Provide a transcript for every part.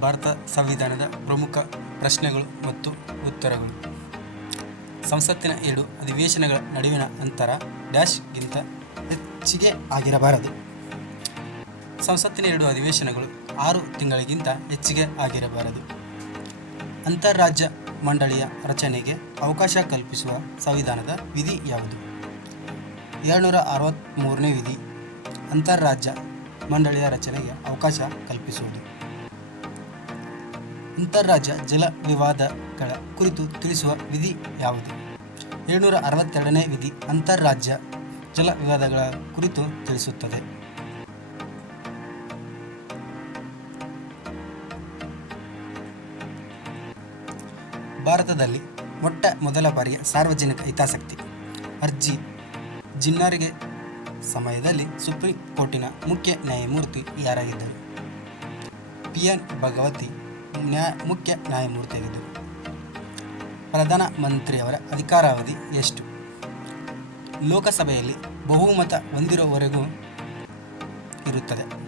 ಭಾರತ ಸಂವಿಧಾನದ ಪ್ರಮುಖ ಪ್ರಶ್ನೆಗಳು ಮತ್ತು ಉತ್ತರಗಳು. ಸಂಸತ್ತಿನ ಎರಡು ಅಧಿವೇಶನಗಳ ನಡುವಿನ ಅಂತರ ಡ್ಯಾಶ್ಗಿಂತ ಹೆಚ್ಚಿಗೆ ಆಗಿರಬಾರದು. ಸಂಸತ್ತಿನ ಎರಡು ಅಧಿವೇಶನಗಳು ಆರು ತಿಂಗಳಿಗಿಂತ ಹೆಚ್ಚಿಗೆ ಆಗಿರಬಾರದು. ಅಂತಾರಾಜ್ಯ ಮಂಡಳಿಯ ರಚನೆಗೆ ಅವಕಾಶ ಕಲ್ಪಿಸುವ ಸಂವಿಧಾನದ ವಿಧಿ ಯಾವುದು? ಏಳ್ನೂರ ಅರವತ್ತ್ಮೂರನೇ ವಿಧಿ ಅಂತಾರಾಜ್ಯ ಮಂಡಳಿಯ ರಚನೆಗೆ ಅವಕಾಶ ಕಲ್ಪಿಸುವುದು. ಅಂತಾರಾಜ್ಯ ಜಲ ವಿವಾದಗಳ ಕುರಿತು ತಿಳಿಸುವ ವಿಧಿ ಯಾವುದು? ಏಳ್ನೂರ ಅರವತ್ತೆರಡನೇ ವಿಧಿ ಅಂತಾರಾಜ್ಯ ಜಲ ವಿವಾದಗಳ ಕುರಿತು ತಿಳಿಸುತ್ತದೆ. ಭಾರತದಲ್ಲಿ ಮೊಟ್ಟ ಮೊದಲ ಬಾರಿಗೆ ಸಾರ್ವಜನಿಕ ಹಿತಾಸಕ್ತಿ ಅರ್ಜಿ ಜಿನ್ನಾರಿಗೆ ಸಮಯದಲ್ಲಿ ಸುಪ್ರೀಂ ಕೋರ್ಟಿನ ಮುಖ್ಯ ನ್ಯಾಯಮೂರ್ತಿ ಯಾರಾಗಿದ್ದರು? ಪಿ ಎನ್ ಭಗವತಿ ನ್ಯಾಯ ಮುಖ್ಯ ನ್ಯಾಯಮೂರ್ತಿಯಾಗಿದ್ದರು ಪ್ರಧಾನ ಮಂತ್ರಿಯವರ ಅಧಿಕಾರಾವಧಿ ಎಷ್ಟು? ಲೋಕಸಭೆಯಲ್ಲಿ ಬಹುಮತ ಹೊಂದಿರುವವರೆಗೂ ಇರುತ್ತದೆ.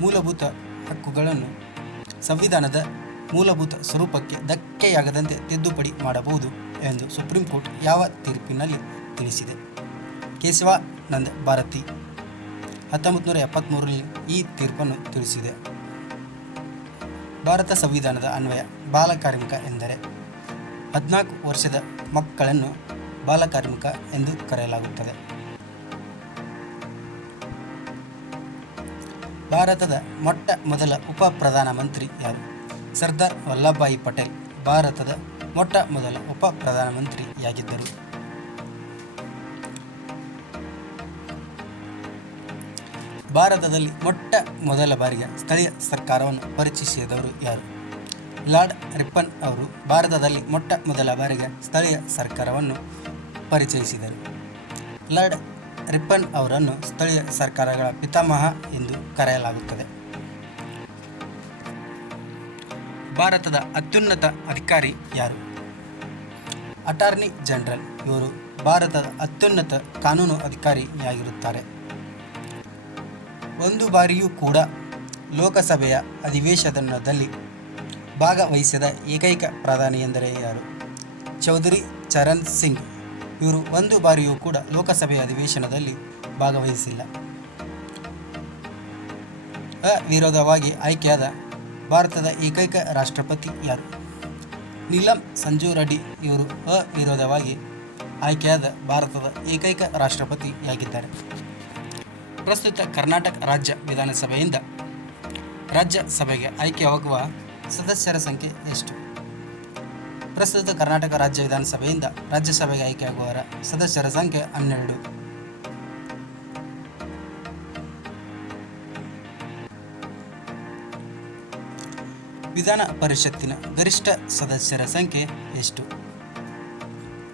ಮೂಲಭೂತ ಹಕ್ಕುಗಳನ್ನು ಸಂವಿಧಾನದ ಮೂಲಭೂತ ಸ್ವರೂಪಕ್ಕೆ ಧಕ್ಕೆಯಾಗದಂತೆ ತಿದ್ದುಪಡಿ ಮಾಡಬಹುದು ಎಂದು ಸುಪ್ರೀಂ ಕೋರ್ಟ್ ಯಾವ ತೀರ್ಪಿನಲ್ಲಿ ತಿಳಿಸಿದೆ? ಕೇಶವಾನಂದ ಭಾರತಿ ಹತ್ತೊಂಬತ್ತು ನೂರ ಎಪ್ಪತ್ತ್ಮೂರರಲ್ಲಿ ಈ ತೀರ್ಪನ್ನು ತಿಳಿಸಿದೆ. ಭಾರತ ಸಂವಿಧಾನದ ಅನ್ವಯ ಬಾಲಕಾರ್ಮಿಕ ಎಂದರೆ ಹದಿನಾಲ್ಕು ವರ್ಷದ ಮಕ್ಕಳನ್ನು ಬಾಲಕಾರ್ಮಿಕ ಎಂದು ಕರೆಯಲಾಗುತ್ತದೆ. ಭಾರತದ ಮೊಟ್ಟ ಮೊದಲ ಉಪ ಪ್ರಧಾನಮಂತ್ರಿ ಯಾರು? ಸರ್ದಾರ್ ವಲ್ಲಭಾಯಿ ಪಟೇಲ್ ಭಾರತದ ಮೊಟ್ಟ ಮೊದಲ ಉಪ ಪ್ರಧಾನಮಂತ್ರಿಯಾಗಿದ್ದರು ಭಾರತದಲ್ಲಿ ಮೊಟ್ಟ ಮೊದಲ ಬಾರಿಗೆ ಸ್ಥಳೀಯ ಸರ್ಕಾರವನ್ನು ಪರಿಚಯಿಸಿದವರು ಯಾರು? ಲಾರ್ಡ್ ರಿಪ್ಪನ್ ಅವರು ಭಾರತದಲ್ಲಿ ಮೊಟ್ಟ ಮೊದಲ ಬಾರಿಗೆ ಸ್ಥಳೀಯ ಸರ್ಕಾರವನ್ನು ಪರಿಚಯಿಸಿದರು. ಲಾರ್ಡ್ ರಿಪ್ಪನ್ ಅವರನ್ನು ಸ್ಥಳೀಯ ಸರ್ಕಾರಗಳ ಪಿತಾಮಹ ಎಂದು ಕರೆಯಲಾಗುತ್ತದೆ. ಭಾರತದ ಅತ್ಯುನ್ನತ ಅಧಿಕಾರಿ ಯಾರು? ಅಟಾರ್ನಿ ಜನರಲ್ ಇವರು ಭಾರತದ ಅತ್ಯುನ್ನತ ಕಾನೂನು ಅಧಿಕಾರಿಯಾಗಿರುತ್ತಾರೆ. ಒಂದು ಬಾರಿಯೂ ಕೂಡ ಲೋಕಸಭೆಯ ಅಧಿವೇಶನದಲ್ಲಿ ಭಾಗವಹಿಸಿದ ಏಕೈಕ ಪ್ರಧಾನಿ ಎಂದರೆ ಯಾರು? ಚೌಧರಿ ಚರಣ್ ಸಿಂಗ್. ಇವರು ಒಂದು ಬಾರಿಯೂ ಕೂಡ ಲೋಕಸಭೆಯ ಅಧಿವೇಶನದಲ್ಲಿ ಭಾಗವಹಿಸಿಲ್ಲ. ಅವಿರೋಧವಾಗಿ ಆಯ್ಕೆಯಾದ ಭಾರತದ ಏಕೈಕ ರಾಷ್ಟ್ರಪತಿ ಯಾರು? ನೀಲಂ ಸಂಜು ರೆಡ್ಡಿ ಇವರು ಅವಿರೋಧವಾಗಿ ಆಯ್ಕೆಯಾದ ಭಾರತದ ಏಕೈಕ ರಾಷ್ಟ್ರಪತಿಯಾಗಿದ್ದಾರೆ ಪ್ರಸ್ತುತ ಕರ್ನಾಟಕ ರಾಜ್ಯ ವಿಧಾನಸಭೆಯಿಂದ ರಾಜ್ಯಸಭೆಗೆ ಆಯ್ಕೆಯಾಗುವ ಸದಸ್ಯರ ಸಂಖ್ಯೆ ಎಷ್ಟು? ಪ್ರಸ್ತುತ ಕರ್ನಾಟಕ ರಾಜ್ಯ ವಿಧಾನಸಭೆಯಿಂದ ರಾಜ್ಯಸಭೆಗೆ ಆಯ್ಕೆಯಾಗುವ ಸದಸ್ಯರ ಸಂಖ್ಯೆ ಹನ್ನೆರಡು. ವಿಧಾನ ಪರಿಷತ್ತಿನ ಗರಿಷ್ಠ ಸದಸ್ಯರ ಸಂಖ್ಯೆ ಎಷ್ಟು?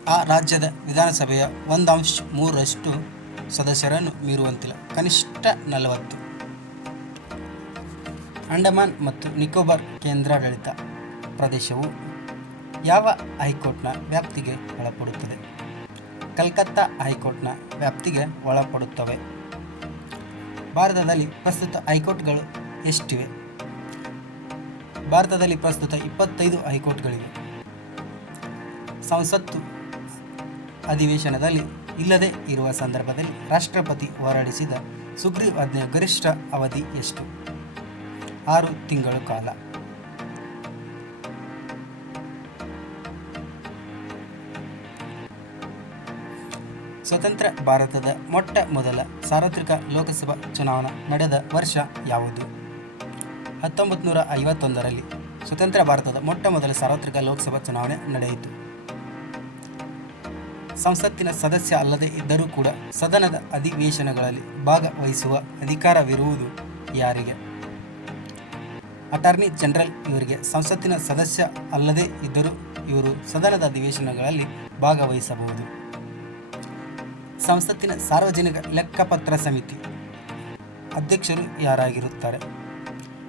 ಆ ರಾಜ್ಯದ ವಿಧಾನಸಭೆಯ ಒಂದಂಶ ಮೂರಷ್ಟು ಸದಸ್ಯರನ್ನು ಮೀರುವಂತಿಲ್ಲ. ಕನಿಷ್ಠ ನಲವತ್ತು. ಅಂಡಮಾನ್ ಮತ್ತು ನಿಕೋಬಾರ್ ಕೇಂದ್ರಾಡಳಿತ ಪ್ರದೇಶವು ಯಾವ ಹೈಕೋರ್ಟ್ನ ವ್ಯಾಪ್ತಿಗೆ ಒಳಪಡುತ್ತದೆ? ಕಲ್ಕತ್ತಾ ಹೈಕೋರ್ಟ್ನ ವ್ಯಾಪ್ತಿಗೆ ಒಳಪಡುತ್ತವೆ. ಭಾರತದಲ್ಲಿ ಪ್ರಸ್ತುತ ಹೈಕೋರ್ಟ್ಗಳು ಎಷ್ಟಿವೆ? ಭಾರತದಲ್ಲಿ ಪ್ರಸ್ತುತ ಇಪ್ಪತ್ತೈದು ಹೈಕೋರ್ಟ್ಗಳಿವೆ. ಸಂಸತ್ತು ಅಧಿವೇಶನದಲ್ಲಿ ಇಲ್ಲದೆ ಇರುವ ಸಂದರ್ಭದಲ್ಲಿ ರಾಷ್ಟ್ರಪತಿ ಹೊರಡಿಸಿದ ಸುಗ್ರೀವಾಜ್ಞೆಯ ಗರಿಷ್ಠ ಅವಧಿ ಎಷ್ಟು? ಆರು ತಿಂಗಳು ಕಾಲ. ಸ್ವತಂತ್ರ ಭಾರತದ ಮೊಟ್ಟ ಮೊದಲ ಸಾರ್ವತ್ರಿಕ ಲೋಕಸಭಾ ಚುನಾವಣಾ ನಡೆದ ವರ್ಷ ಯಾವುದು? ಹತ್ತೊಂಬತ್ತು ನೂರ ಐವತ್ತೊಂದರಲ್ಲಿ ಸ್ವತಂತ್ರ ಭಾರತದ ಮೊಟ್ಟ ಮೊದಲ ಸಾರ್ವತ್ರಿಕ ಲೋಕಸಭಾ ಚುನಾವಣೆ ನಡೆಯಿತು. ಸಂಸತ್ತಿನ ಸದಸ್ಯ ಅಲ್ಲದೆ ಇದ್ದರೂ ಕೂಡ ಸದನದ ಅಧಿವೇಶನಗಳಲ್ಲಿ ಭಾಗವಹಿಸುವ ಅಧಿಕಾರವಿರುವುದು ಯಾರಿಗೆ? ಅಟಾರ್ನಿ ಜನರಲ್ ಇವರಿಗೆ ಸಂಸತ್ತಿನ ಸದಸ್ಯ ಅಲ್ಲದೆ ಇದ್ದರೂ ಇವರು ಸದನದ ಅಧಿವೇಶನಗಳಲ್ಲಿ ಭಾಗವಹಿಸಬಹುದು. ಸಂಸತ್ತಿನ ಸಾರ್ವಜನಿಕ ಲೆಕ್ಕಪತ್ರ ಸಮಿತಿ ಅಧ್ಯಕ್ಷರು ಯಾರಾಗಿರುತ್ತಾರೆ?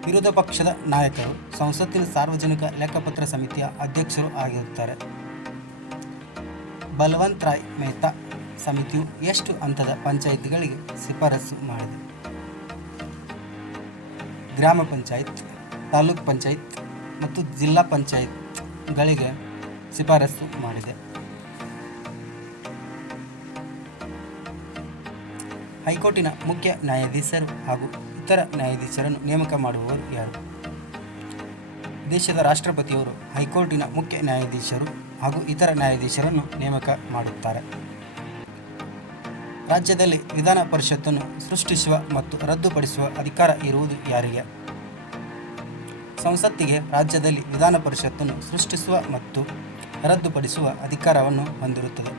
ವಿರೋಧ ಪಕ್ಷದ ನಾಯಕರು ಸಂಸತ್ತಿನ ಸಾರ್ವಜನಿಕ ಲೆಕ್ಕಪತ್ರ ಸಮಿತಿಯ ಅಧ್ಯಕ್ಷರು ಆಗಿರುತ್ತಾರೆ. ಬಲವಂತ್ ರಾಯ್ ಮೆಹ್ತಾ ಸಮಿತಿಯು ಎಷ್ಟು ಹಂತದ ಪಂಚಾಯಿತಿಗಳಿಗೆ ಶಿಫಾರಸು ಮಾಡಿದೆ? ಗ್ರಾಮ ಪಂಚಾಯತ್, ತಾಲೂಕ್ ಪಂಚಾಯತ್ ಮತ್ತು ಜಿಲ್ಲಾ ಪಂಚಾಯತ್ಗಳಿಗೆ ಶಿಫಾರಸು ಮಾಡಿದೆ. ಹೈಕೋರ್ಟಿನ ಮುಖ್ಯ ನ್ಯಾಯಾಧೀಶರು ಹಾಗೂ ಇತರ ನ್ಯಾಯಾಧೀಶರನ್ನು ನೇಮಕ ಮಾಡುವವರು ಯಾರು? ದೇಶದ ರಾಷ್ಟ್ರಪತಿಯವರು, ಹೈಕೋರ್ಟಿನ ಮುಖ್ಯ ನ್ಯಾಯಾಧೀಶರು ಹಾಗೂ ಇತರ ನ್ಯಾಯಾಧೀಶರನ್ನು ನೇಮಕ ಮಾಡುತ್ತಾರೆ. ರಾಜ್ಯದಲ್ಲಿ ವಿಧಾನ ಪರಿಷತ್ತನ್ನು ಸೃಷ್ಟಿಸುವ ಮತ್ತು ರದ್ದುಪಡಿಸುವ ಅಧಿಕಾರ ಇರುವುದು ಯಾರಿಗೆ? ಸಂಸತ್ತಿಗೆ ರಾಜ್ಯದಲ್ಲಿ ವಿಧಾನ ಪರಿಷತ್ತನ್ನು ಸೃಷ್ಟಿಸುವ ಮತ್ತು ರದ್ದುಪಡಿಸುವ ಅಧಿಕಾರವನ್ನು ಹೊಂದಿರುತ್ತದೆ.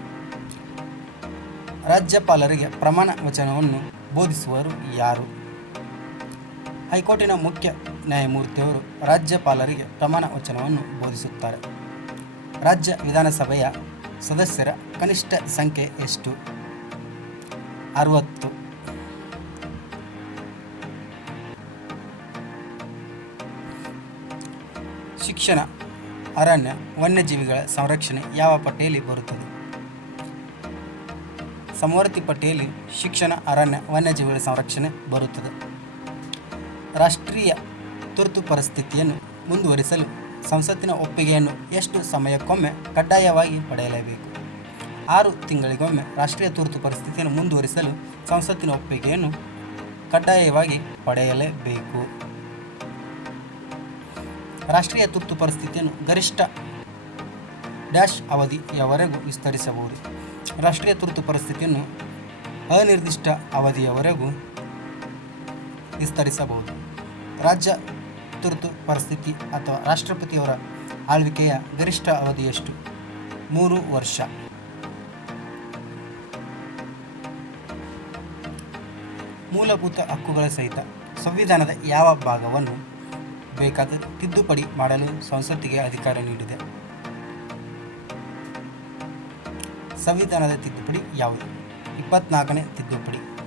ರಾಜ್ಯಪಾಲರಿಗೆ ಪ್ರಮಾಣ ವಚನವನ್ನು ಬೋಧಿಸುವರು ಯಾರು? ಹೈಕೋರ್ಟಿನ ಮುಖ್ಯ ನ್ಯಾಯಮೂರ್ತಿಯವರು ರಾಜ್ಯಪಾಲರಿಗೆ ಪ್ರಮಾಣ ವಚನವನ್ನು ಬೋಧಿಸುತ್ತಾರೆ. ರಾಜ್ಯ ವಿಧಾನಸಭೆಯ ಸದಸ್ಯರ ಕನಿಷ್ಠ ಸಂಖ್ಯೆ ಎಷ್ಟು? ಅರವತ್ತು. ಶಿಕ್ಷಣ, ಅರಣ್ಯ, ವನ್ಯಜೀವಿಗಳ ಸಂರಕ್ಷಣೆ ಯಾವ ಪಟ್ಟಿಯಲ್ಲಿ ಬರುತ್ತದೆ? ಸಮವರ್ತಿ ಪಟ್ಟಿಯಲ್ಲಿ ಶಿಕ್ಷಣ, ಅರಣ್ಯ, ವನ್ಯಜೀವಿಗಳ ಸಂರಕ್ಷಣೆ ಬರುತ್ತದೆ. ರಾಷ್ಟ್ರೀಯ ತುರ್ತು ಪರಿಸ್ಥಿತಿಯನ್ನು ಮುಂದುವರಿಸಲು ಸಂಸತ್ತಿನ ಒಪ್ಪಿಗೆಯನ್ನು ಎಷ್ಟು ಸಮಯಕ್ಕೊಮ್ಮೆ ಕಡ್ಡಾಯವಾಗಿ ಪಡೆಯಲೇಬೇಕು? ಆರು ತಿಂಗಳಿಗೊಮ್ಮೆ ರಾಷ್ಟ್ರೀಯ ತುರ್ತು ಪರಿಸ್ಥಿತಿಯನ್ನು ಮುಂದುವರಿಸಲು ಸಂಸತ್ತಿನ ಒಪ್ಪಿಗೆಯನ್ನು ಕಡ್ಡಾಯವಾಗಿ ಪಡೆಯಲೇಬೇಕು. ರಾಷ್ಟ್ರೀಯ ತುರ್ತು ಪರಿಸ್ಥಿತಿಯನ್ನು ಗರಿಷ್ಠ ಡ್ಯಾಶ್ ಅವಧಿಯವರೆಗೂ ವಿಸ್ತರಿಸಬಹುದು. ರಾಷ್ಟ್ರೀಯ ತುರ್ತು ಪರಿಸ್ಥಿತಿಯನ್ನು ಅನಿರ್ದಿಷ್ಟ ಅವಧಿಯವರೆಗೂ ವಿಸ್ತರಿಸಬಹುದು. ರಾಜ್ಯ ತುರ್ತು ಪರಿಸ್ಥಿತಿ ಅಥವಾ ರಾಷ್ಟ್ರಪತಿಯವರ ಆಳ್ವಿಕೆಯ ಗರಿಷ್ಠ ಅವಧಿ ಎಷ್ಟು ಮೂರು ವರ್ಷ. ಮೂಲಭೂತ ಹಕ್ಕುಗಳ ಸಹಿತ ಸಂವಿಧಾನದ ಯಾವ ಭಾಗವನ್ನು ಬೇಕಾದ ತಿದ್ದುಪಡಿ ಮಾಡಲು ಸಂಸತ್ತಿಗೆ ಅಧಿಕಾರ ನೀಡಿದೆ? ಸಂವಿಧಾನದ ತಿದ್ದುಪಡಿ ಯಾವುದು? ಇಪ್ಪತ್ನಾಲ್ಕನೇ ತಿದ್ದುಪಡಿ.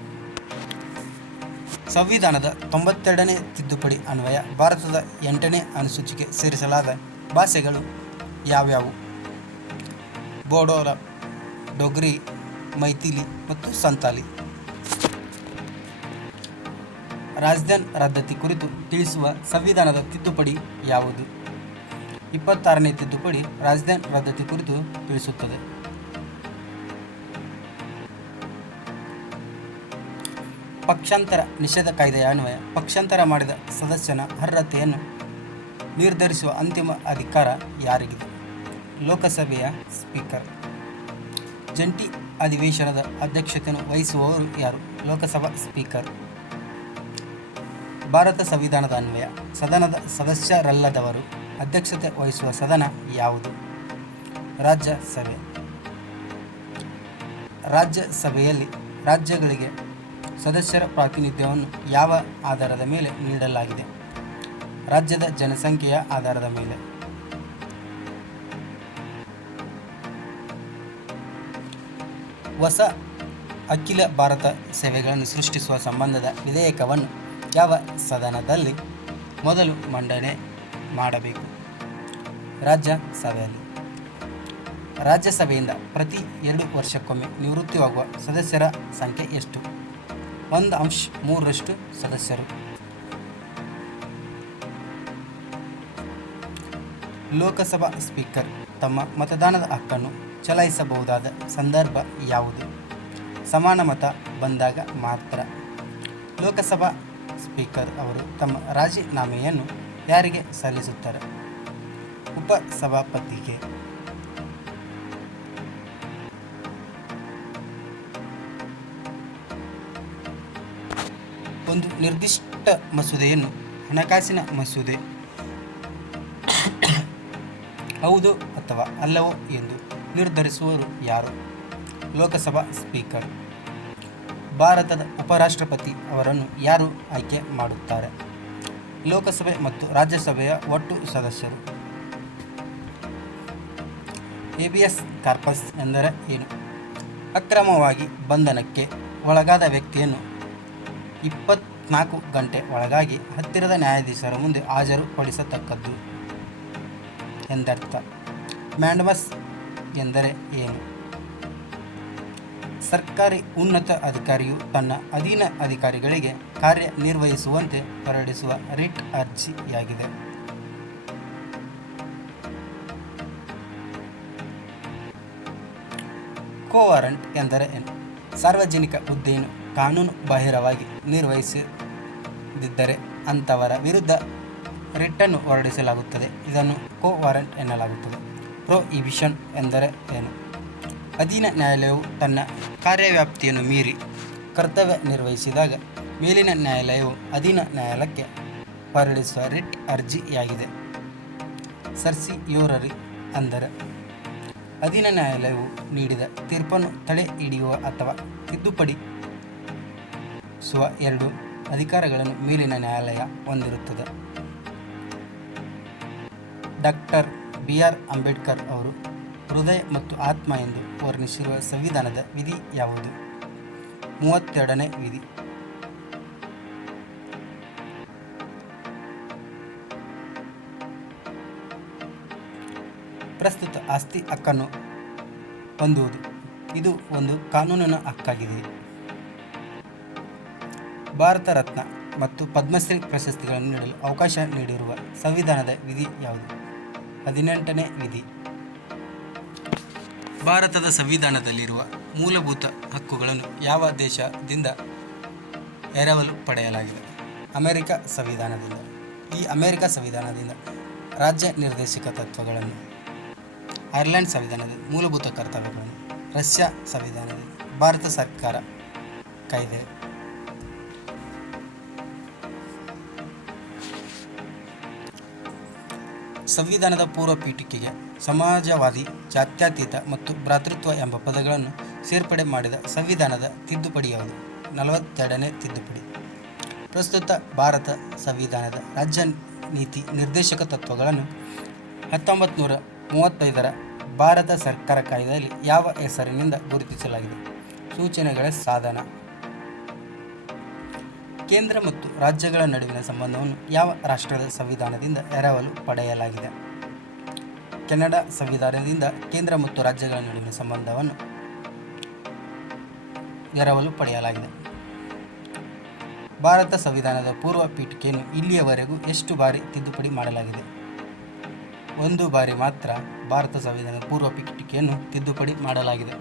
ಸಂವಿಧಾನದ ತೊಂಬತ್ತೆರಡನೇ ತಿದ್ದುಪಡಿ ಅನ್ವಯ ಭಾರತದ ಎಂಟನೇ ಅನುಸೂಚಿಗೆ ಸೇರಿಸಲಾದ ಭಾಷೆಗಳು ಯಾವ್ಯಾವು? ಬೋಡೋರ, ಡೊಗ್ರಿ, ಮೈಥಿಲಿ ಮತ್ತು ಸಂತಾಲಿ. ರಾಜಧಾನ್ ರದ್ದತಿ ಕುರಿತು ತಿಳಿಸುವ ಸಂವಿಧಾನದ ತಿದ್ದುಪಡಿ ಯಾವುದು? ಇಪ್ಪತ್ತಾರನೇ ತಿದ್ದುಪಡಿ ರಾಜಧಾನ್ ರದ್ದತಿ ಕುರಿತು ತಿಳಿಸುತ್ತದೆ. ಪಕ್ಷಾಂತರ ನಿಷೇಧ ಕಾಯ್ದೆಯ ಅನ್ವಯ, ಪಕ್ಷಾಂತರ ಮಾಡಿದ ಸದಸ್ಯನ ಅರ್ಹತೆಯನ್ನು ನಿರ್ಧರಿಸುವ ಅಂತಿಮ ಅಧಿಕಾರ ಯಾರಿಗಿದೆ? ಲೋಕಸಭೆಯ ಸ್ಪೀಕರ್. ಜಂಟಿ ಅಧಿವೇಶನದ ಅಧ್ಯಕ್ಷತೆಯನ್ನು ವಹಿಸುವವರು ಯಾರು? ಲೋಕಸಭಾ ಸ್ಪೀಕರ್. ಭಾರತ ಸಂವಿಧಾನದ ಅನ್ವಯ, ಸದನದ ಸದಸ್ಯರಲ್ಲದವರು ಅಧ್ಯಕ್ಷತೆ ವಹಿಸುವ ಸದನ ಯಾವುದು? ರಾಜ್ಯಸಭೆ. ರಾಜ್ಯಸಭೆಯಲ್ಲಿ ರಾಜ್ಯಗಳಿಗೆ ಸದಸ್ಯರ ಪ್ರಾತಿನಿಧ್ಯವನ್ನು ಯಾವ ಆಧಾರದ ಮೇಲೆ ನೀಡಲಾಗಿದೆ? ರಾಜ್ಯದ ಜನಸಂಖ್ಯೆಯ ಆಧಾರದ ಮೇಲೆ. ಹೊಸ ಅಖಿಲ ಭಾರತ ಸೇವೆಗಳನ್ನು ಸೃಷ್ಟಿಸುವ ಸಂಬಂಧದ ವಿಧೇಯಕವನ್ನು ಯಾವ ಸದನದಲ್ಲಿ ಮೊದಲು ಮಂಡನೆ ಮಾಡಬೇಕು? ರಾಜ್ಯಸಭೆಯಲ್ಲಿ ರಾಜ್ಯಸಭೆಯಿಂದ ಪ್ರತಿ ಎರಡು ವರ್ಷಕ್ಕೊಮ್ಮೆ ನಿವೃತ್ತಿಯಾಗುವ ಸದಸ್ಯರ ಸಂಖ್ಯೆ ಎಷ್ಟು? ಒಂದು ಅಂಶ ಮೂರರಷ್ಟು ಸದಸ್ಯರು. ಲೋಕಸಭಾ ಸ್ಪೀಕರ್ ತಮ್ಮ ಮತದಾನದ ಹಕ್ಕನ್ನು ಚಲಾಯಿಸಬಹುದಾದ ಸಂದರ್ಭ ಯಾವುದು? ಸಮಾನ ಮತ ಬಂದಾಗ ಮಾತ್ರ ಲೋಕಸಭಾ ಸ್ಪೀಕರ್ ಅವರು ತಮ್ಮ ರಾಜೀನಾಮೆಯನ್ನು ಯಾರಿಗೆ ಸಲ್ಲಿಸುತ್ತಾರೆ? ಉಪಸಭಾಪತಿಗೆ ಒಂದು ನಿರ್ದಿಷ್ಟ ಮಸೂದೆಯನ್ನು, ಹಣಕಾಸಿನ ಮಸೂದೆ. ಹೌದು ಅಥವಾ ಅಲ್ಲವೋ ಎಂದು ನಿರ್ಧರಿಸುವರು ಯಾರು? ಲೋಕಸಭಾ ಸ್ಪೀಕರ್. ಭಾರತದ ಉಪರಾಷ್ಟ್ರಪತಿ ಅವರನ್ನು ಯಾರು ಆಯ್ಕೆ ಮಾಡುತ್ತಾರೆ? ಲೋಕಸಭೆ ಮತ್ತು ರಾಜ್ಯಸಭೆಯ ಒಟ್ಟು ಸದಸ್ಯರು. ಎಬಿಎಸ್ ಕಾರ್ಪಸ್ ಎಂದರೆ ಏನು? ಅಕ್ರಮವಾಗಿ ಬಂಧನಕ್ಕೆ ಒಳಗಾದ ವ್ಯಕ್ತಿಯನ್ನು ಇಪ್ಪತ್ನಾಲ್ಕು ಗಂಟೆ ಒಳಗಾಗಿ ಹತ್ತಿರದ ನ್ಯಾಯಾಧೀಶರ ಮುಂದೆ ಹಾಜರುಪಡಿಸತಕ್ಕದ್ದು ಎಂದರ್ಥ. ಮ್ಯಾಂಡಮಸ್ ಎಂದರೆ ಏನು? ಸರ್ಕಾರಿ ಉನ್ನತ ಅಧಿಕಾರಿಯು ತನ್ನ ಅಧೀನ ಅಧಿಕಾರಿಗಳಿಗೆ ಕಾರ್ಯನಿರ್ವಹಿಸುವಂತೆ ಹೊರಡಿಸುವ ರಿಟ್ ಅರ್ಜಿಯಾಗಿದೆ. ಕೋವಾರಂಟ್ ಎಂದರೆ ಏನು? ಸಾರ್ವಜನಿಕ ಹುದ್ದೆಯನ್ನು ಕಾನೂನು ಬಾಹಿರವಾಗಿ ನಿರ್ವಹಿಸದಿದ್ದರೆ ಅಂಥವರ ವಿರುದ್ಧ ರಿಟ್ಟನ್ನು ಹೊರಡಿಸಲಾಗುತ್ತದೆ. ಇದನ್ನು ಕೋ ವಾರಂಟ್ ಎನ್ನಲಾಗುತ್ತದೆ. ಪ್ರೊಹಿಬಿಷನ್ ಎಂದರೆ ಏನು? ಅಧೀನ ನ್ಯಾಯಾಲಯವು ತನ್ನ ಕಾರ್ಯವ್ಯಾಪ್ತಿಯನ್ನು ಮೀರಿ ಕರ್ತವ್ಯ ನಿರ್ವಹಿಸಿದಾಗ ಮೇಲಿನ ನ್ಯಾಯಾಲಯವು ಅಧೀನ ನ್ಯಾಯಾಲಯಕ್ಕೆ ಹೊರಡಿಸುವ ರಿಟ್ ಅರ್ಜಿಯಾಗಿದೆ. ಸರ್ಸಿ ಯೋರರಿ ಅಂದರೆ ಅಧೀನ ನ್ಯಾಯಾಲಯವು ನೀಡಿದ ತೀರ್ಪನ್ನು ತಡೆ ಹಿಡಿಯುವ ಅಥವಾ ತಿದ್ದುಪಡಿಸುವ ಎರಡು ಅಧಿಕಾರಗಳನ್ನು ಮೇಲಿನ ನ್ಯಾಯಾಲಯ ಹೊಂದಿರುತ್ತದೆ. ಡಾಕ್ಟರ್ ಬಿ ಆರ್ ಅಂಬೇಡ್ಕರ್ ಅವರು, ಹೃದಯ ಮತ್ತು ಆತ್ಮ ಎಂದು ವರ್ಣಿಸಿರುವ ಸಂವಿಧಾನದ ವಿಧಿ ಯಾವುದು? ಮೂವತ್ತೆರಡನೇ ವಿಧಿ. ಪ್ರಸ್ತುತ ಆಸ್ತಿ ಹಕ್ಕನ್ನು ಹೊಂದುವುದು. ಇದು ಒಂದು ಕಾನೂನಿನ ಹಕ್ಕಾಗಿದೆ. ಭಾರತ ರತ್ನ ಮತ್ತು ಪದ್ಮಶ್ರೀ ಪ್ರಶಸ್ತಿಗಳನ್ನು ನೀಡಲು ಅವಕಾಶ ನೀಡಿರುವ ಸಂವಿಧಾನದ ವಿಧಿ ಯಾವುದು? ಹದಿನೆಂಟನೇ ವಿಧಿ. ಭಾರತದ ಸಂವಿಧಾನದಲ್ಲಿರುವ ಮೂಲಭೂತ ಹಕ್ಕುಗಳನ್ನು ಯಾವ ದೇಶದಿಂದ ಎರವಲು ಪಡೆಯಲಾಗಿದೆ? ಅಮೆರಿಕ ಸಂವಿಧಾನದಿಂದ. ಈ ಅಮೆರಿಕ ಸಂವಿಧಾನದಿಂದ ರಾಜ್ಯ ನಿರ್ದೇಶಕ ತತ್ವಗಳನ್ನು, ಐರ್ಲೆಂಡ್ ಸಂವಿಧಾನದ ಮೂಲಭೂತ ಕರ್ತವ್ಯಗಳನ್ನು, ರಷ್ಯಾ ಸಂವಿಧಾನದಲ್ಲಿ ಭಾರತ ಸರ್ಕಾರ ಕಾಯ್ದೆ ಸಂವಿಧಾನದ ಪೂರ್ವ ಪೀಠಿಕೆಗೆ ಸಮಾಜವಾದಿ, ಜಾತ್ಯತೀತ ಮತ್ತು ಭ್ರಾತೃತ್ವ ಎಂಬ ಪದಗಳನ್ನು ಸೇರ್ಪಡೆ ಮಾಡಿದ ಸಂವಿಧಾನದ ತಿದ್ದುಪಡಿಯಾವುದು ನಲವತ್ತೆರಡನೇ ತಿದ್ದುಪಡಿ. ಪ್ರಸ್ತುತ ಭಾರತ ಸಂವಿಧಾನದ ರಾಜ್ಯ ನೀತಿ ನಿರ್ದೇಶಕ ತತ್ವಗಳನ್ನು ಹತ್ತೊಂಬತ್ತು ನೂರ ಮೂವತ್ತೈದರ ಭಾರತ ಸರ್ಕಾರ ಕಾಯ್ದೆಯಲ್ಲಿ ಯಾವ ಹೆಸರಿನಿಂದ ಗುರುತಿಸಲಾಗಿದೆ? ಸೂಚನೆಗಳ ಸಾಧನ. ಕೇಂದ್ರ ಮತ್ತು ರಾಜ್ಯಗಳ ನಡುವಿನ ಸಂಬಂಧವನ್ನು ಯಾವ ರಾಷ್ಟ್ರದ ಸಂವಿಧಾನದಿಂದ ಎರವಲು ಪಡೆಯಲಾಗಿದೆ? ಕೆನಡಾ ಸಂವಿಧಾನದಿಂದ ಕೇಂದ್ರ ಮತ್ತು ರಾಜ್ಯಗಳ ನಡುವಿನ ಸಂಬಂಧವನ್ನು ಎರವಲು ಪಡೆಯಲಾಗಿದೆ. ಭಾರತ ಸಂವಿಧಾನದ ಪೂರ್ವ ಪೀಠಿಕೆಯನ್ನು ಇಲ್ಲಿಯವರೆಗೂ ಎಷ್ಟು ಬಾರಿ ತಿದ್ದುಪಡಿ ಮಾಡಲಾಗಿದೆ? ಒಂದು ಬಾರಿ ಮಾತ್ರ ಭಾರತ ಸಂವಿಧಾನದ ಪೂರ್ವ ಪೀಠಿಕೆಯನ್ನು ತಿದ್ದುಪಡಿ ಮಾಡಲಾಗಿದೆ.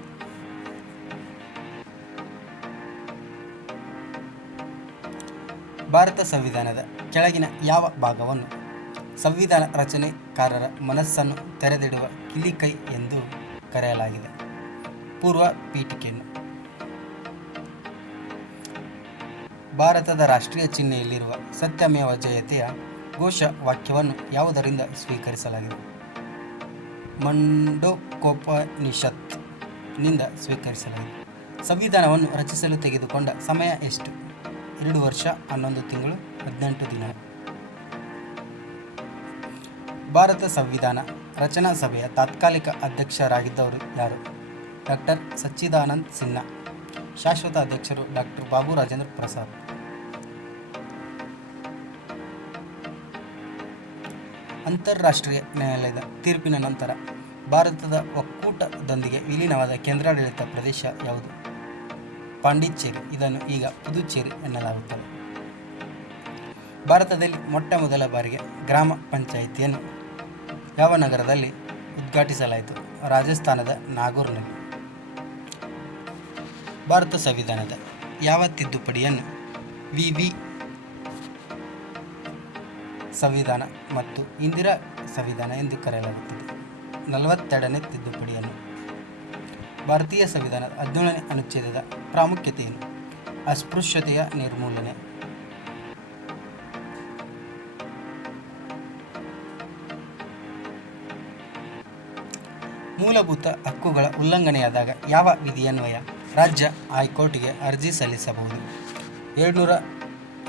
ಭಾರತ ಸಂವಿಧಾನದ ಕೆಳಗಿನ ಯಾವ ಭಾಗವನ್ನು ಸಂವಿಧಾನ ರಚನೆಕಾರರ ಮನಸ್ಸನ್ನು ತೆರೆದಿಡುವ ಕಿಲಿಕೈ ಎಂದು ಕರೆಯಲಾಗಿದೆ? ಪೂರ್ವ ಪೀಠಿಕೆಯನ್ನು. ಭಾರತದ ರಾಷ್ಟ್ರೀಯ ಚಿಹ್ನೆಯಲ್ಲಿರುವ ಸತ್ಯಮೇವ ಜಯತೆಯ ಘೋಷ ವಾಕ್ಯವನ್ನು ಯಾವುದರಿಂದ ಸ್ವೀಕರಿಸಲಾಗಿದೆ? ಮಂಡೋಕೋಪನಿಷತ್ನಿಂದ ಸ್ವೀಕರಿಸಲಾಗಿದೆ. ಸಂವಿಧಾನವನ್ನು ರಚಿಸಲು ತೆಗೆದುಕೊಂಡ ಸಮಯ ಎಷ್ಟು? ಎರಡು ವರ್ಷ, ಹನ್ನೊಂದು ತಿಂಗಳು, ಹದಿನೆಂಟು ದಿನ. ಭಾರತ ಸಂವಿಧಾನ ರಚನಾ ಸಭೆಯ ತಾತ್ಕಾಲಿಕ ಅಧ್ಯಕ್ಷರಾಗಿದ್ದವರು ಯಾರು? ಡಾಕ್ಟರ್ ಸಚ್ಚಿದಾನಂದ್ ಸಿನ್ಹಾ ಶಾಶ್ವತ ಅಧ್ಯಕ್ಷರು ಡಾಕ್ಟರ್ ಬಾಬು ರಾಜೇಂದ್ರ ಪ್ರಸಾದ್. ಅಂತಾರಾಷ್ಟ್ರೀಯ ನ್ಯಾಯಾಲಯದ ತೀರ್ಪಿನ ನಂತರ ಭಾರತದ ಒಕ್ಕೂಟದೊಂದಿಗೆ ವಿಲೀನವಾದ ಕೇಂದ್ರಾಡಳಿತ ಪ್ರದೇಶ ಯಾವುದು? ಪಾಂಡಿಚೇರಿ, ಇದನ್ನು ಈಗ ಪುದುಚೇರಿ ಎನ್ನಲಾಗುತ್ತದೆ. ಭಾರತದಲ್ಲಿ ಮೊಟ್ಟ ಮೊದಲ ಬಾರಿಗೆ ಗ್ರಾಮ ಪಂಚಾಯಿತಿಯನ್ನು ಯಾವ ನಗರದಲ್ಲಿ ಉದ್ಘಾಟಿಸಲಾಯಿತು. ರಾಜಸ್ಥಾನದ ನಾಗೂರ್ನಲ್ಲಿ. ಭಾರತ ಸಂವಿಧಾನದ ಯಾವ ತಿದ್ದುಪಡಿಯನ್ನು ವಿ ವಿ ಸಂವಿಧಾನ ಮತ್ತು ಇಂದಿರಾ ಸಂವಿಧಾನ ಎಂದು ಕರೆಯಲಾಗುತ್ತದೆ. ನಲವತ್ತೆರಡನೇ ತಿದ್ದುಪಡಿಯನ್ನು ಭಾರತೀಯ ಸಂವಿಧಾನದ ಹದಿನೇಳನೇ ಅನುಚ್ಛೇದದ ಪ್ರಾಮುಖ್ಯತೆಯನ್ನು ಅಸ್ಪೃಶ್ಯತೆಯ ನಿರ್ಮೂಲನೆ. ಮೂಲಭೂತ ಹಕ್ಕುಗಳ ಉಲ್ಲಂಘನೆಯಾದಾಗ ಯಾವ ವಿಧಿಯನ್ವಯ ರಾಜ್ಯ ಹೈಕೋರ್ಟ್ಗೆ ಅರ್ಜಿ ಸಲ್ಲಿಸಬಹುದು? ಏಳ್ನೂರ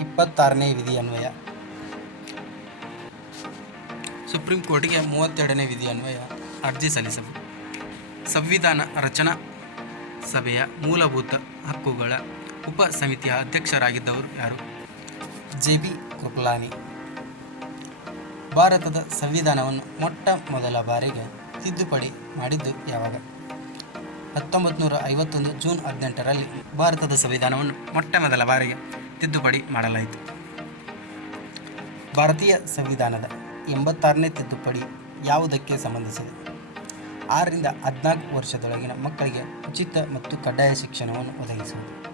ಇಪ್ಪತ್ತಾರನೇ ವಿಧಿಯನ್ವಯ. ಸುಪ್ರೀಂ ಕೋರ್ಟ್ಗೆ ಮೂವತ್ತೆರಡನೇ ವಿಧಿಯನ್ವಯ ಅರ್ಜಿ ಸಲ್ಲಿಸಬಹುದು. ಸಂವಿಧಾನ ರಚನಾ ಸಭೆಯ ಮೂಲಭೂತ ಹಕ್ಕುಗಳ ಉಪ ಸಮಿತಿಯ ಅಧ್ಯಕ್ಷರಾಗಿದ್ದವರು ಯಾರು? J B Kripalani. ಭಾರತದ ಸಂವಿಧಾನವನ್ನು ಮೊಟ್ಟ ಮೊದಲ ಬಾರಿಗೆ ತಿದ್ದುಪಡಿ ಮಾಡಿದ್ದು ಯಾವಾಗ? ಹತ್ತೊಂಬತ್ತು ನೂರ ಐವತ್ತೊಂದು ಜೂನ್ ಹದಿನೆಂಟರಲ್ಲಿ ಭಾರತದ ಸಂವಿಧಾನವನ್ನು ಮೊಟ್ಟ ಮೊದಲ ಬಾರಿಗೆ ತಿದ್ದುಪಡಿ ಮಾಡಲಾಯಿತು. ಭಾರತೀಯ ಸಂವಿಧಾನದ ಎಂಬತ್ತಾರನೇ ತಿದ್ದುಪಡಿ ಯಾವುದಕ್ಕೆ ಸಂಬಂಧಿಸಿದೆ? ಆರರಿಂದ ಹದಿನಾಲ್ಕು ವರ್ಷದೊಳಗಿನ ಮಕ್ಕಳಿಗೆ ಉಚಿತ ಮತ್ತು ಕಡ್ಡಾಯ ಶಿಕ್ಷಣವನ್ನು ಒದಗಿಸುವುದು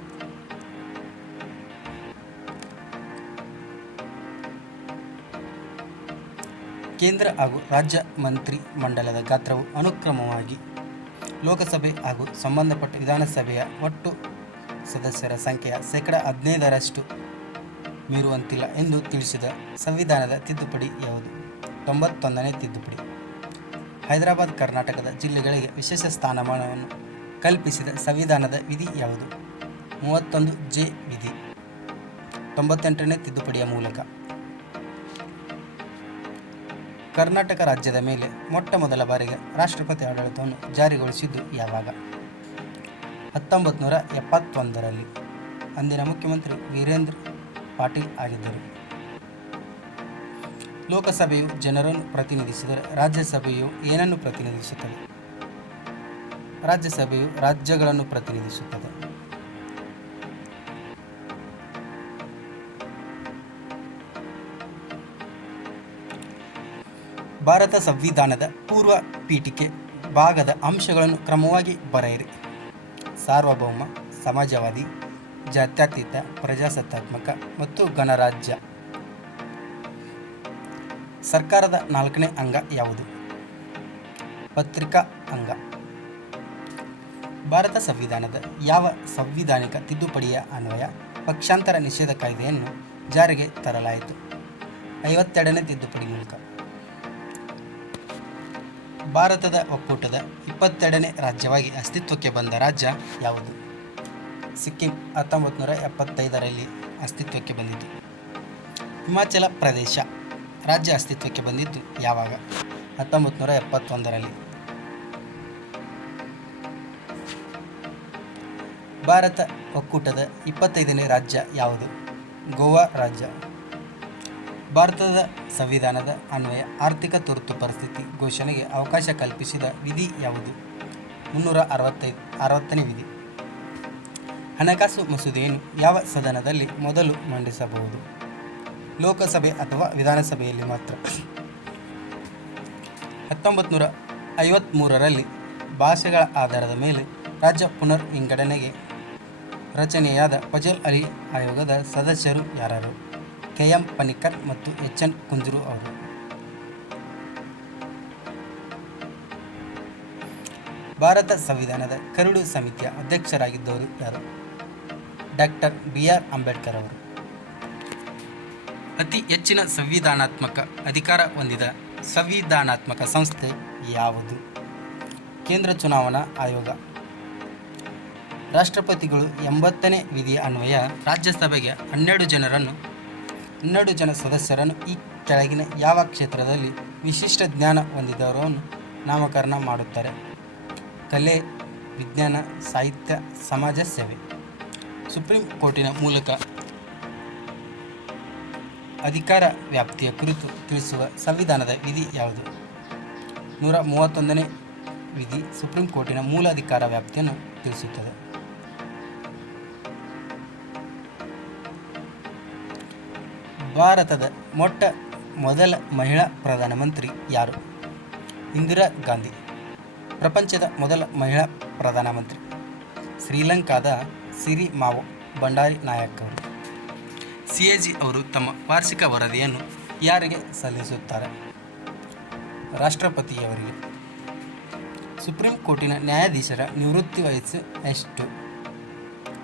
ಕೇಂದ್ರ ಹಾಗೂ ರಾಜ್ಯ ಮಂತ್ರಿ ಮಂಡಲದ ಗಾತ್ರವು ಅನುಕ್ರಮವಾಗಿ ಲೋಕಸಭೆ ಹಾಗೂ ಸಂಬಂಧಪಟ್ಟ ವಿಧಾನಸಭೆಯ ಒಟ್ಟು ಸದಸ್ಯರ ಸಂಖ್ಯೆಯ ಶೇಕಡ ಹದಿನೈದರಷ್ಟು ಮೀರುವಂತಿಲ್ಲ ಎಂದು ತಿಳಿಸಿದ ಸಂವಿಧಾನದ ತಿದ್ದುಪಡಿ ಯಾವುದು? ತೊಂಬತ್ತೊಂದನೇ ತಿದ್ದುಪಡಿ. ಹೈದರಾಬಾದ್, ಕರ್ನಾಟಕದ ಜಿಲ್ಲೆಗಳಿಗೆ ವಿಶೇಷ ಸ್ಥಾನಮಾನವನ್ನು ಕಲ್ಪಿಸಿದ ಸಂವಿಧಾನದ ವಿಧಿ ಯಾವುದು? ಮೂವತ್ತೊಂದು ಜೆ ವಿಧಿ. ತೊಂಬತ್ತೆಂಟನೇ ತಿದ್ದುಪಡಿಯ ಮೂಲಕ. ಕರ್ನಾಟಕ ರಾಜ್ಯದ ಮೇಲೆ ಮೊಟ್ಟ ಮೊದಲ ಬಾರಿಗೆ ರಾಷ್ಟ್ರಪತಿ ಆಡಳಿತವನ್ನು ಜಾರಿಗೊಳಿಸಿದ್ದು ಯಾವಾಗ? ಹತ್ತೊಂಬತ್ತು ನೂರ ಎಪ್ಪತ್ತೊಂದರಲ್ಲಿ ಅಂದಿನ ಮುಖ್ಯಮಂತ್ರಿ ವೀರೇಂದ್ರ ಪಾಟೀಲ್ ಆಗಿದ್ದರು. ಲೋಕಸಭೆಯು ಜನರನ್ನು ಪ್ರತಿನಿಧಿಸಿದರೆ ರಾಜ್ಯಸಭೆಯು ಏನನ್ನು ಪ್ರತಿನಿಧಿಸುತ್ತದೆ? ರಾಜ್ಯಸಭೆಯು ರಾಜ್ಯಗಳನ್ನು ಪ್ರತಿನಿಧಿಸುತ್ತದೆ. ಭಾರತ ಸಂವಿಧಾನದ ಪೂರ್ವ ಪೀಠಿಕೆ ಭಾಗದ ಅಂಶಗಳನ್ನು ಕ್ರಮವಾಗಿ ಬರೆಯಿರಿ. ಸಾರ್ವಭೌಮ, ಸಮಾಜವಾದಿ, ಜಾತ್ಯತೀತ, ಪ್ರಜಾಸತ್ತಾತ್ಮಕ ಮತ್ತು ಗಣರಾಜ್ಯ. ಸರ್ಕಾರದ ನಾಲ್ಕನೇ ಅಂಗ ಯಾವುದು? ಪತ್ರಿಕಾ ಅಂಗ. ಭಾರತ ಸಂವಿಧಾನದ ಯಾವ ಸಂವಿಧಾನಿಕ ತಿದ್ದುಪಡಿಯ ಅನ್ವಯ ಪಕ್ಷಾಂತರ ನಿಷೇಧ ಕಾಯ್ದೆಯನ್ನು ಜಾರಿಗೆ ತರಲಾಯಿತು? ಐವತ್ತೆರಡನೇ ತಿದ್ದುಪಡಿ ಮೂಲಕ. ಭಾರತದ ಒಕ್ಕೂಟದ ಇಪ್ಪತ್ತೆರಡನೇ ರಾಜ್ಯವಾಗಿ ಅಸ್ತಿತ್ವಕ್ಕೆ ಬಂದ ರಾಜ್ಯ ಯಾವುದು? ಸಿಕ್ಕಿಂ ಹತ್ತೊಂಬತ್ತು ನೂರ ಎಪ್ಪತ್ತೈದರಲ್ಲಿ ಅಸ್ತಿತ್ವಕ್ಕೆ ಬಂದಿತು. ಹಿಮಾಚಲ ಪ್ರದೇಶ. ರಾಜ್ಯ ಅಸ್ತಿತ್ವಕ್ಕೆ ಬಂದಿದ್ದು ಯಾವಾಗ? ಹತ್ತೊಂಬತ್ತು ನೂರ ಎಪ್ಪತ್ತೊಂದರಲ್ಲಿ. ಭಾರತ ಒಕ್ಕೂಟದ ಇಪ್ಪತ್ತೈದನೇ ರಾಜ್ಯ ಯಾವುದು? ಗೋವಾ ರಾಜ್ಯ. ಭಾರತದ ಸಂವಿಧಾನದ ಅನ್ವಯ, ಆರ್ಥಿಕ ತುರ್ತು ಪರಿಸ್ಥಿತಿ ಘೋಷಣೆಗೆ ಅವಕಾಶ ಕಲ್ಪಿಸಿದ ವಿಧಿ ಯಾವುದು? ಮುನ್ನೂರ ಅರವತ್ತೈದು ಅರವತ್ತನೇ ವಿಧಿ. ಹಣಕಾಸು ಮಸೂದೆಯನ್ನು ಯಾವ ಸದನದಲ್ಲಿ ಮೊದಲು ಮಂಡಿಸಬಹುದು? ಲೋಕಸಭೆ ಅಥವಾ ವಿಧಾನಸಭೆಯಲ್ಲಿ ಮಾತ್ರ. ಹತ್ತೊಂಬತ್ತು ನೂರ ಐವತ್ತ್ಮೂರರಲ್ಲಿ ಭಾಷೆಗಳ ಆಧಾರದ ಮೇಲೆ ರಾಜ್ಯ ಪುನರ್ ವಿಂಗಡಣೆಗೆ ರಚನೆಯಾದ ಫಜಲ್ ಅಲಿ ಆಯೋಗದ ಸದಸ್ಯರು ಯಾರು ಕೆ ಎಂ ಪನಿಕರ್ ಮತ್ತು ಎಚ್ ಎನ್ ಕುಂಜರು ಅವರು. ಭಾರತ ಸಂವಿಧಾನದ ಕರಡು ಸಮಿತಿಯ ಅಧ್ಯಕ್ಷರಾಗಿದ್ದವರು ಯಾರು? ಡಾಕ್ಟರ್ ಬಿ ಆರ್ ಅಂಬೇಡ್ಕರ್ ಅವರು. ಅತಿ ಹೆಚ್ಚಿನ ಸಂವಿಧಾನಾತ್ಮಕ ಅಧಿಕಾರ ಹೊಂದಿದ ಸಂವಿಧಾನಾತ್ಮಕ ಸಂಸ್ಥೆ ಯಾವುದು? ಕೇಂದ್ರ ಚುನಾವಣಾ ಆಯೋಗ. ರಾಷ್ಟ್ರಪತಿಗಳು ಎಂಬತ್ತನೇ ವಿಧಿಯ ಅನ್ವಯ ರಾಜ್ಯಸಭೆಗೆ ಹನ್ನೆರಡು ಜನರನ್ನು, ಹನ್ನೆರಡು ಜನ ಸದಸ್ಯರನ್ನು ಈ ಕೆಳಗಿನ ಯಾವ ಕ್ಷೇತ್ರದಲ್ಲಿ ವಿಶಿಷ್ಟ ಜ್ಞಾನ ಹೊಂದಿದವರನ್ನು ನಾಮಕರಣ ಮಾಡುತ್ತಾರೆ. ಕಲೆ, ವಿಜ್ಞಾನ, ಸಾಹಿತ್ಯ, ಸಮಾಜ ಸೇವೆ. ಸುಪ್ರೀಂ ಕೋರ್ಟಿನ ಮೂಲಕ ಅಧಿಕಾರ ವ್ಯಾಪ್ತಿಯ ಕುರಿತು ತಿಳಿಸುವ ಸಂವಿಧಾನದ ವಿಧಿ ಯಾವುದು? ನೂರ ಮೂವತ್ತೊಂದನೇ ವಿಧಿ ಸುಪ್ರೀಂ ಕೋರ್ಟಿನ ಮೂಲ ಅಧಿಕಾರ ವ್ಯಾಪ್ತಿಯನ್ನು ತಿಳಿಸುತ್ತದೆ. ಭಾರತದ ಮೊಟ್ಟ ಮೊದಲ ಮಹಿಳಾ ಪ್ರಧಾನಮಂತ್ರಿ ಯಾರು? ಇಂದಿರಾ ಗಾಂಧಿ. ಪ್ರಪಂಚದ ಮೊದಲ ಮಹಿಳಾ ಪ್ರಧಾನಮಂತ್ರಿ ಶ್ರೀಲಂಕಾದ ಸಿರಿ ಮಾವೋ ಭಂಡಾರಿ ನಾಯಕ್ ಅವರು. ಸಿ ಎ ಜಿ ಅವರು ತಮ್ಮ ವಾರ್ಷಿಕ ವರದಿಯನ್ನು ಯಾರಿಗೆ ಸಲ್ಲಿಸುತ್ತಾರೆ? ರಾಷ್ಟ್ರಪತಿಯವರಿಗೆ. ಸುಪ್ರೀಂ ಕೋರ್ಟಿನ ನ್ಯಾಯಾಧೀಶರ ನಿವೃತ್ತಿ ವಯಸ್ಸು ಎಷ್ಟು?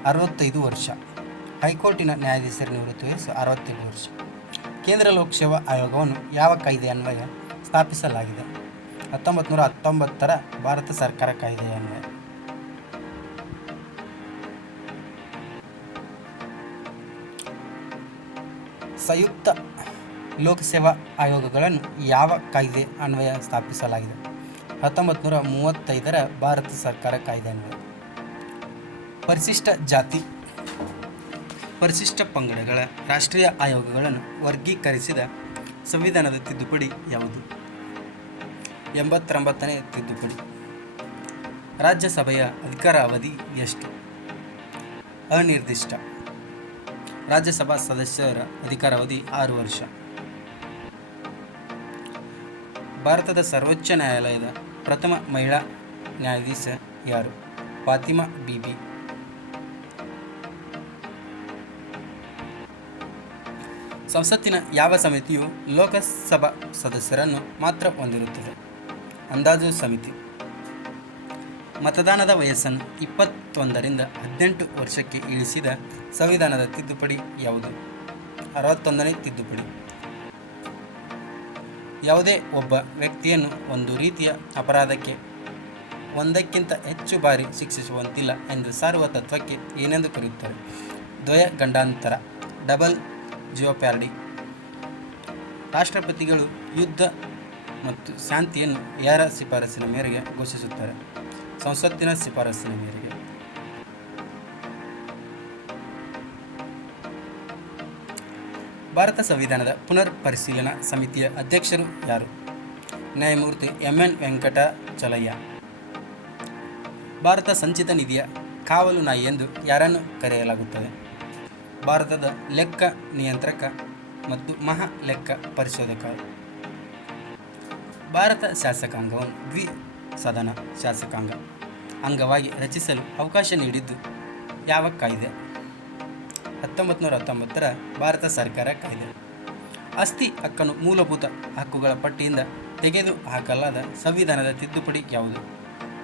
ಅರವತ್ತೈದು ವರ್ಷ. ಹೈಕೋರ್ಟಿನ ನ್ಯಾಯಾಧೀಶರ ನಿವೃತ್ತಿ ವಯಸ್ಸು ಅರವತ್ತೇಳು ವರ್ಷ. ಕೇಂದ್ರ ಲೋಕಸೇವಾ ಆಯೋಗವನ್ನು ಯಾವ ಕಾಯ್ದೆ ಅನ್ವಯ ಸ್ಥಾಪಿಸಲಾಗಿದೆ? ಹತ್ತೊಂಬತ್ತು ನೂರ ಹತ್ತೊಂಬತ್ತರ ಭಾರತ ಸರ್ಕಾರ ಕಾಯ್ದೆಯ ಸಂಯುಕ್ತ ಲೋಕಸೇವಾ ಆಯೋಗಗಳನ್ನು ಯಾವ ಕಾಯ್ದೆ ಅನ್ವಯ ಸ್ಥಾಪಿಸಲಾಗಿದೆ? ಹತ್ತೊಂಬತ್ತು ನೂರ ಮೂವತ್ತೈದರ ಭಾರತ ಸರ್ಕಾರ ಕಾಯ್ದೆ ಅನ್ವಯ. ಪರಿಶಿಷ್ಟ ಜಾತಿ, ಪರಿಶಿಷ್ಟ ಪಂಗಡಗಳ ರಾಷ್ಟ್ರೀಯ ಆಯೋಗಗಳನ್ನು ವರ್ಗೀಕರಿಸಿದ ಸಂವಿಧಾನದ ತಿದ್ದುಪಡಿ ಯಾವುದು? ಎಂಬತ್ತೊಂಬತ್ತನೇ ತಿದ್ದುಪಡಿ. ರಾಜ್ಯಸಭೆಯ ಅಧಿಕಾರ ಅವಧಿ ಎಷ್ಟು? ಅನಿರ್ದಿಷ್ಟ. ರಾಜ್ಯಸಭಾ ಸದಸ್ಯರ ಅಧಿಕಾರಾವಧಿ ಆರು ವರ್ಷ. ಭಾರತದ ಸರ್ವೋಚ್ಚ ನ್ಯಾಯಾಲಯದ ಪ್ರಥಮ ಮಹಿಳಾ ನ್ಯಾಯಾಧೀಶ ಯಾರು? ಫಾತಿಮಾ ಬಿಬಿ. ಸಂಸತ್ತಿನ ಯಾವ ಸಮಿತಿಯು ಲೋಕಸಭಾ ಸದಸ್ಯರನ್ನು ಮಾತ್ರ ಹೊಂದಿರುತ್ತದೆ? ಅಂದಾಜು ಸಮಿತಿ. ಮತದಾನದ ವಯಸ್ಸನ್ನು ಇಪ್ಪತ್ತೊಂದರಿಂದ ಹದಿನೆಂಟು ವರ್ಷಕ್ಕೆ ಇಳಿಸಿದ ಸಂವಿಧಾನದ ತಿದ್ದುಪಡಿ ಯಾವುದು? ಅರವತ್ತೊಂದನೇ ತಿದ್ದುಪಡಿ. ಯಾವುದೇ ಒಬ್ಬ ವ್ಯಕ್ತಿಯನ್ನು ಒಂದು ರೀತಿಯ ಅಪರಾಧಕ್ಕೆ ಒಂದಕ್ಕಿಂತ ಹೆಚ್ಚು ಬಾರಿ ಶಿಕ್ಷಿಸುವಂತಿಲ್ಲ ಎಂದು ಸಾರುವ ತತ್ವಕ್ಕೆ ಏನೆಂದು ಕರೆಯುತ್ತಾರೆ? ದ್ವಯ ಗಂಡಾಂತರ, ಡಬಲ್ ಜಿಯೋಪ್ಯಾರ್ಡಿ. ರಾಷ್ಟ್ರಪತಿಗಳು ಯುದ್ಧ ಮತ್ತು ಶಾಂತಿಯನ್ನು ಯಾರ ಶಿಫಾರಸಿನ ಮೇರೆಗೆ ಘೋಷಿಸುತ್ತಾರೆ? ಸಂಸತ್ತಿನ ಶಿಫಾರಸಿನ ಮೇರೆಗೆ. ಭಾರತ ಸಂವಿಧಾನದ ಪುನರ್ ಪರಿಶೀಲನಾ ಸಮಿತಿಯ ಅಧ್ಯಕ್ಷರು ಯಾರು? ನ್ಯಾಯಮೂರ್ತಿ ಎಂ ಎನ್ ವೆಂಕಟಾಚಲಯ್ಯ ಭಾರತ ಸಂಚಿತ ನಿಧಿಯ ಕಾವಲು ನಾಯಿ ಎಂದು ಯಾರನ್ನು ಕರೆಯಲಾಗುತ್ತದೆ? ಭಾರತದ ಲೆಕ್ಕ ನಿಯಂತ್ರಕ ಮತ್ತು ಮಹಾ ಲೆಕ್ಕ ಪರಿಶೋಧಕ. ಭಾರತ ಶಾಸಕಾಂಗವನ್ನು ದ್ವಿ ಸದನ ಶಾಸಕಾಂಗ ಅಂಗವಾಗಿ ರಚಿಸಲು ಅವಕಾಶ ನೀಡಿದ್ದು ಯಾವ ಕಾಯ್ದೆ? ಹತ್ತೊಂಬತ್ತು ನೂರ ಹತ್ತೊಂಬತ್ತರ ಭಾರತ ಸರ್ಕಾರ ಕಾಯ್ದೆ. ಆಸ್ತಿ ಹಕ್ಕನ್ನು ಮೂಲಭೂತ ಹಕ್ಕುಗಳ ಪಟ್ಟಿಯಿಂದ ತೆಗೆದು ಹಾಕಲಾದ ಸಂವಿಧಾನದ ತಿದ್ದುಪಡಿ ಯಾವುದು?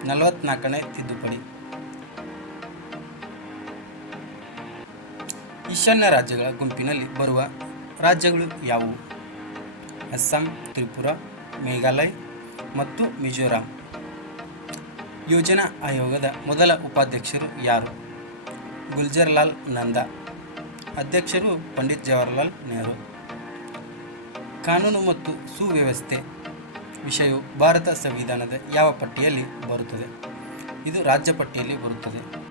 ನಲವತ್ನಾಲ್ಕನೇ ತಿದ್ದುಪಡಿ. ಈಶಾನ್ಯ ರಾಜ್ಯಗಳ ಗುಂಪಿನಲ್ಲಿ ಬರುವ ರಾಜ್ಯಗಳು ಯಾವುವು? ಅಸ್ಸಾಂ, ತ್ರಿಪುರ, ಮೇಘಾಲಯ ಮತ್ತು ಮಿಜೋರಾಂ. ಯೋಜನಾ ಆಯೋಗದ ಮೊದಲ ಉಪಾಧ್ಯಕ್ಷರು ಯಾರು? ಗುಲ್ಜರ್ಲಾಲ್ ನಂದಾ. ಅಧ್ಯಕ್ಷರು ಪಂಡಿತ್ ಜವಾಹರ್ಲಾಲ್ ನೆಹರು. ಕಾನೂನು ಮತ್ತು ಸುವ್ಯವಸ್ಥೆ ವಿಷಯವು ಭಾರತ ಸಂವಿಧಾನದ ಯಾವ ಪಟ್ಟಿಯಲ್ಲಿ ಬರುತ್ತದೆ? ಇದು ರಾಜ್ಯ ಪಟ್ಟಿಯಲ್ಲಿ ಬರುತ್ತದೆ.